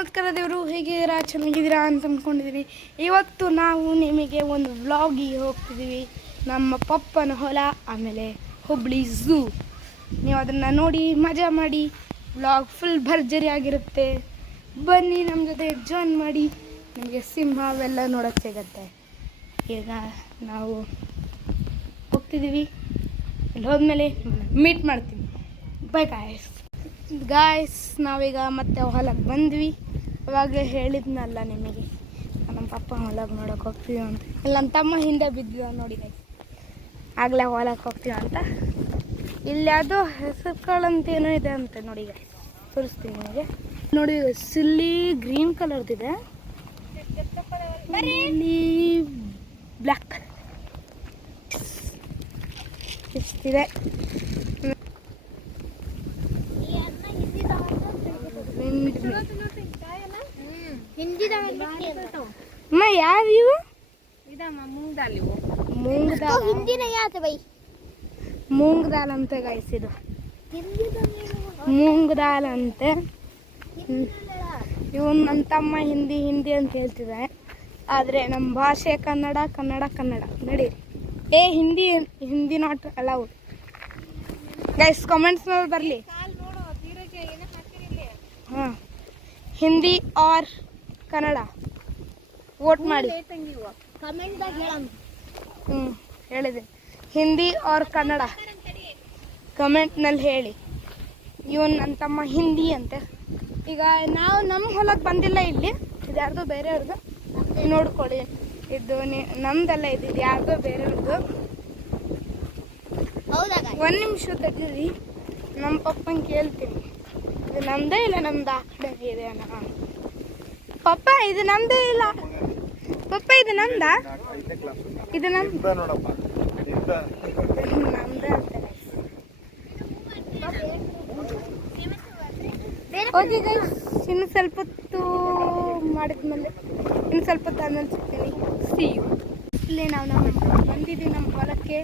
ನಮಸ್ಕಾರ ದೇವರು, ಹೇಗಿದ್ದೀರಾ? ಚೆನ್ನಾಗಿದ್ದೀರಾ ಅಂತ ಅಂದ್ಕೊಂಡಿದ್ದೀನಿ. ಇವತ್ತು ನಾವು ನಿಮಗೆ ಒಂದು ವ್ಲಾಗಿಗೆ ಹೋಗ್ತಿದ್ದೀವಿ. ನಮ್ಮ ಪಪ್ಪನ ಹೊಲ, ಆಮೇಲೆ ಹುಬ್ಳಿ ಝೂ. ನೀವು ಅದನ್ನು ನೋಡಿ ಮಜಾ ಮಾಡಿ. ವ್ಲಾಗ್ ಫುಲ್ ಭರ್ಜರಿ ಆಗಿರುತ್ತೆ. ಬನ್ನಿ ನಮ್ಮ ಜೊತೆ ಜಾಯ್ನ್ ಮಾಡಿ. ನಿಮಗೆ ಸಿಂಹ ಅವೆಲ್ಲ ನೋಡೋಕ್ಕೆ ಸಿಗುತ್ತೆ. ಈಗ ನಾವು ಹೋಗ್ತಿದ್ದೀವಿ. ಇಲ್ಲಿ ಹೋದ್ಮೇಲೆ ಮೀಟ್ ಮಾಡ್ತೀನಿ. By guys. ನಾವೀಗ ಮತ್ತೆ ಹೊಲಕ್ಕೆ ಬಂದ್ವಿ. ಅವಾಗಲೇ ಹೇಳಿದ್ನಲ್ಲ ನಿಮಗೆ, ನಮ್ಮ ಪಪ್ಪ ಹೊಲಕ್ಕೆ ನೋಡೋಕೆ ಹೋಗ್ತೀವಿ ಅಂತ. ಇಲ್ಲಿ ನಮ್ಮ ತಮ್ಮ ಹಿಂದೆ ಬಿದ್ದಿದ್ದ ನೋಡಿ ಗೈಸ್. ಆಗಲೇ ಹೊಲಕ್ಕೆ ಹೋಗ್ತೀವಿ ಅಂತ. ಇಲ್ಲಿ ಯಾವುದೋ ಹೆಸರು ಕಾಳು ಅಂತ ಏನೋ ಇದೆ ಅಂತ ನೋಡಿ ಗೈಸ್. ತೋರಿಸ್ತೀನಿ ನಿಮಗೆ. ನೋಡಿ ಸಿಲ್ಲಿ ಗ್ರೀನ್ ಕಲರ್ದಿದೆ, ಇಲ್ಲಿ ಬ್ಲ್ಯಾಕ್ ಇಷ್ಟಿದೆ. ಅಮ್ಮ ಯಾವಿವು? ಮೂಂಗ್ ದಾಲ್ ಅಂತ ಗೈಸ್. ಇದು ಮೂಂಗ್ ದಾಲ್ ಅಂತೆ. ಇವನು ನನ್ನ ತಮ್ಮ ಹಿಂದಿ ಅಂತ ಹೇಳ್ತಿದ್ದಾನೆ, ಆದರೆ ನಮ್ಮ ಭಾಷೆ ಕನ್ನಡ. ನಡೀರಿ. Hindi not allowed guys. ಕಾಮೆಂಟ್ಸ್ನಲ್ಲಿ ಬರಲಿ. ಹಾಂ, ಹಿಂದಿ ಆರ್ ಕನ್ನಡ ವೋಟ್ ಮಾಡಿ. ಹೇಳಿದೆ ಹಿಂದಿ ಆರ್ ಕನ್ನಡ ಕಮೆಂಟ್ನಲ್ಲಿ ಹೇಳಿ. ಇವನು ನನ್ನ ತಮ್ಮ ಹಿಂದಿ ಅಂತೆ. ಈಗ ನಾವು ನಮ್ಮ ಹೊಲಕ್ಕೆ ಬಂದಿಲ್ಲ. ಇಲ್ಲಿ ಇದು ಯಾರ್ದೋ ಬೇರೆಯವ್ರದ್ದು, ನೋಡ್ಕೊಳ್ಳಿ. ಇದು ನಮ್ದಲ್ಲ, ಇದು ಯಾರ್ದೋ ಬೇರೆಯವ್ರದ್ದು. ಒಂದು ನಿಮಿಷ ತೆಗೀರಿ, ನಮ್ಮ ಪಪ್ಪನ ಕೇಳ್ತೀನಿ. ಇದು ನಮ್ದೇ ಇಲ್ಲ, ನಮ್ದು ಆ ಕಡೆ ಇದೆ ಅಣ್ಣ. ಪಪ್ಪ ಇದು ನಮ್ದೇ ಇಲ್ಲ. ಪಪ್ಪ ಇದು ನಮ್ದ? ಇದು ನಮ್ದೇ ಅಂತ. ಓಕೆ ಗೈಸ್, ಇನ್ನು ಸ್ವಲ್ಪ ಹೊತ್ತು ಮಾಡಿದ್ಮೇಲೆ ಇನ್ನು ಸ್ವಲ್ಪ ಹೊತ್ತು ಆದ್ಮೇಲೆ ಸಿಗ್ತೀನಿ. See you. ಇಲ್ಲಿ ನಾವು ಬಂದಿದ್ದೀವಿ ನಮ್ಮ ಹೊಲಕ್ಕೆ.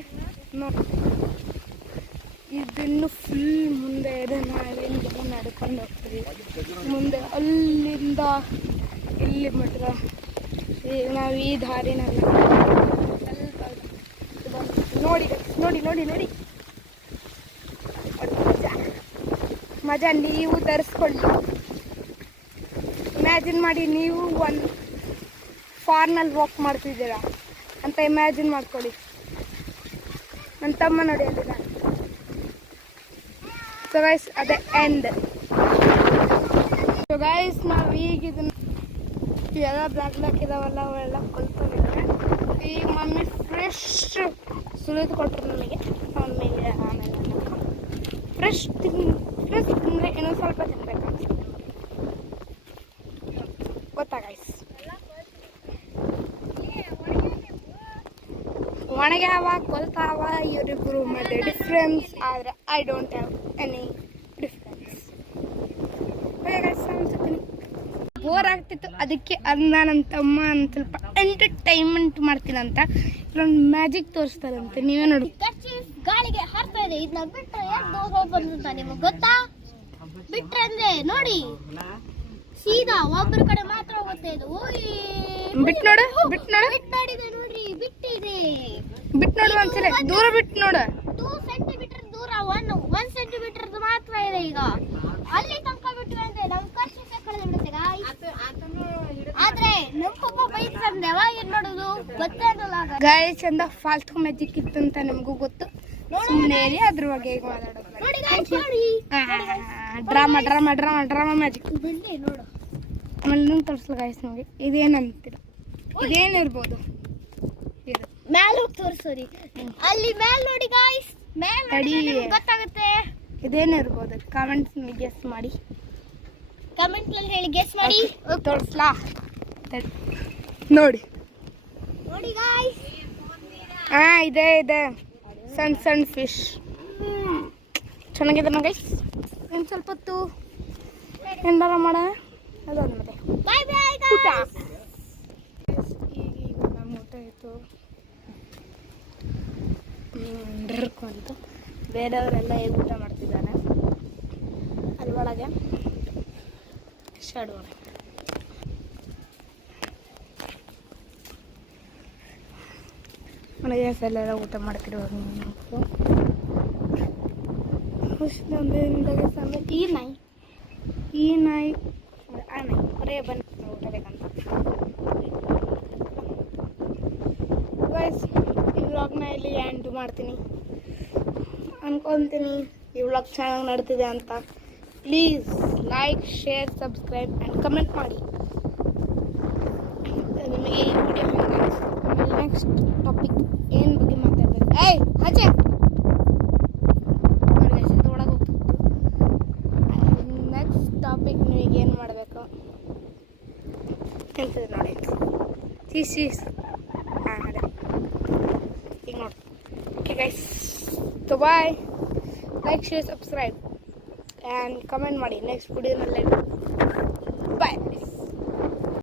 ಇದನ್ನು ಫುಲ್ ಮುಂದೆ ಇದೆ. ನಾವಿಲ್ಲಿಗೆ ನಡ್ಕೊಂಡು ಹೋಗ್ತೀವಿ. ಮುಂದೆ ಅಲ್ಲಿಂದ ಇಲ್ಲಿ ಮಟ್ಟ. ಈಗ ನಾವು ಈ ದಾರಿನಲ್ಲಿ ನೋಡಿ ಮಜಾ ನೀವು ತರಿಸ್ಕೊಳ್ಳಿ. ಇಮ್ಯಾಜಿನ್ ಮಾಡಿ, ನೀವು ಒಂದು ಫಾರ್ನಲ್ಲಿ ವಾಕ್ ಮಾಡ್ತಿದ್ದೀರಾ ಅಂತ ಇಮ್ಯಾಜಿನ್ ಮಾಡ್ಕೊಳ್ಳಿ. ನನ್ನ ತಮ್ಮ ನೋಡಿ ಅಲ್ಲಿ ನಾನು. ಸೊ ಗೈಸ್, ಅದೇ ಎಂಡ್. ಸೊ ಗೈಸ್, ನಾವು ಈಗ ಇದನ್ನ ಎಲ್ಲ ಬ್ಲ್ಯಾಕ್ ಇದಾವಲ್ಲ, ಅವೆಲ್ಲ ಕೊಲ್ಕೊಂಡಿದ್ರೆ ಈಗ ಮಮ್ಮಿ ಫ್ರೆಶ್ ಸುಲಿದು ಕೊಟ್ಟರು ನಮಗೆ. ಮಮ್ಮಿಗೆ ಆಮೇಲೆ ಫ್ರೆಶ್ ತಿಂದರೆ ಇನ್ನೂ ಸ್ವಲ್ಪ ತಿನ್ಬೇಕಾಗ್ತದೆ. ಗೊತ್ತಾ ಗೈಸ್? ಒಣಗ್ಯಾವ ಕೊಲ್ತಾವ ಇವರಿಬ್ಬರು ಮಧ್ಯೆ ಡಿಫ್ರೆನ್ಸ್. ಆದರೆ I don't have any difference. Bore ಆಗ್ತಿತ್ತು, ಅದಕ್ಕೆ ನನ್ನ ತಮ್ಮ ಸ್ವಲ್ಪ ಎಂಟರ್ಟೈನ್ಮೆಂಟ್ ಮಾಡ್ತೀನಂತ ಇಲ್ಲೊಂದು ಮ್ಯಾಜಿಕ್ ತೋರಿಸ್ತಾರಂತೆ. ನೀವೇ ನೋಡಿ. ಗಾಳಿಗೆ ಹಾರ್ತಾ ಇದೆ. ಇದನ್ನ ಬಿಟ್ರೆ ಬಂದ ನಿಮಗೆ ಗೊತ್ತಾ? ಬಿಟ್ರೆ ಅಂದ್ರೆ ನೋಡಿ, ಸೀದಾ ಒಬ್ಬರ ಕಡೆ ಮಾತ್ರ ಹೋಗುತ್ತೆ ಇದು. ಬಿಟ್ಟು ನೋಡು ನೋಡ್ರಿ, ಬಿಟ್ಟಿದೆ. ಬಿಟ್ಟು ನೋಡು ಒಂದ್ಸಲ, ದೂರ ಬಿಟ್ಟು ನೋಡು. 2 ಸೆಂಟಿಮೀಟರ್ ದೂರ, 1 ಸೆಂಟಿಮೀಟರ್ ಮಾತ್ರ ಇದೆ. ಈಗ ಅಲ್ಲಿ ತನಕ ಬಿಟ್ಟು ಅಂದ್ರೆ ನಮ್ ಖರ್ಚು ಕಳೆದು ಬಿಡುತ್ತೆ. ಆದ್ರೆ ನಮ್ ಪಪ್ಪ ಬೈತಂದ್ರೆ ಅವಾಗ ಏನ್ ಮಾಡೋದು ಗೊತ್ತೇನಲ್ಲ. ಗಾಯ ಚಂದ ಫಾಲ್ತು ಮ್ಯಾಜಿಕ್ ಇತ್ತು ಅಂತ ನಮಗೂ ಗೊತ್ತು. ಸುಮ್ಮನೆ ಅದ್ರ ಬಗ್ಗೆ ಈಗ ಮಾತಾಡೋದು. Drama magic. ನೋಡು, ಆಮೇಲೆ ನಂಗೆ ತೋರಿಸ್ಲ ಗಾಯ್ಸ್ ನಮಗೆ. ಇದೇನಂತೀರ? ಇದೇನಿರ್ಬೋದು? ಇದು ಮ್ಯಾಲೆ ಹೋಗಿ ತೋರಿಸೋರಿ. ಅಲ್ಲಿ ಮ್ಯಾಲ್ ನೋಡಿ ಗಾಯ್ಸ್, ಗೊತ್ತಾಗುತ್ತೆ. ಇದೇನಿರ್ಬೋದು? ಕಾಮೆಂಟ್ಸ್ ಗೆಸ್ ಮಾಡಿ. ಕಮೆಂಟ್ ನಲ್ಲಿ ಹೇಳಿ, ಗೆಸ್ ಮಾಡಿ. ತೋರಿಸ್ಲಾ? ನೋಡಿ ಗಾಯ್ಸ್. ಇದೆ ಸಣ್ಣ ಫಿಶ್. ಚೆನ್ನಾಗಿದೆ ಗೈಸ್. ಇನ್ನು ಸ್ವಲ್ಪ ಹೊತ್ತು ಎಂದಾರ ಮಾಡೋಣ. ಅದಾದ್ಮೇಲೆ ಬೈ ಊಟ. ಈಗ ನಮ್ಮ ಊಟ ಆಯಿತು. ಅಂತ ಬೇರೆಯವರೆಲ್ಲ ಹೇಗೆ ಊಟ ಮಾಡ್ತಿದ್ದಾನೆ ಅಲ್ಲಿ ಒಳಗೆ. ಶೇಡ್ ಒಳಗೆ ನನಗೆ ಎಲ್ಲೆಲ್ಲ ಊಟ ಮಾಡ್ತಿರುವಾಗ ಈ ನಾಯಿ ಆ ನಾಯಿ ಬರೇ ಬಂದು ಊಟ ಬೇಕಂತ ಗೈಸ್ ಈ ವ್ಲಾಗ್ನ ಇಲ್ಲಿ ಎಂಡ್ ಮಾಡ್ತೀನಿ ಅನ್ಕೊತೀನಿ ಈ ವ್ಲಾಗ್ ಚೆನ್ನಾಗಿ ನಡ್ತಿದೆ ಅಂತ please like share subscribe and comment ಮಾಡಿ ನಿಮಗೆ ಈ ವಿಡಿಯೋ ನೆಕ್ಸ್ಟ್ ಟಾಪಿಕ್ ಏನು ಬಗ್ಗೆ ಮಾತಾಡಬೇಕು ಏಯ್ ಆಚೆ ಒಳಗೆ ಹೋಗ್ತಿತ್ತು ನೆಕ್ಸ್ಟ್ ಟಾಪಿಕ್ ನಿಮಗೆ ಏನು ಮಾಡಬೇಕು ಹೇಳ್ತದೆ ನೋಡಿ ಚೀಸ್ ಹಾಂ ಅದೇ ಈಗ ನೋಡಿ okay guys so bye like share subscribe and comment ಮಾಡಿ ನೆಕ್ಸ್ಟ್ ವಿಡಿಯೋನಲ್ಲಿ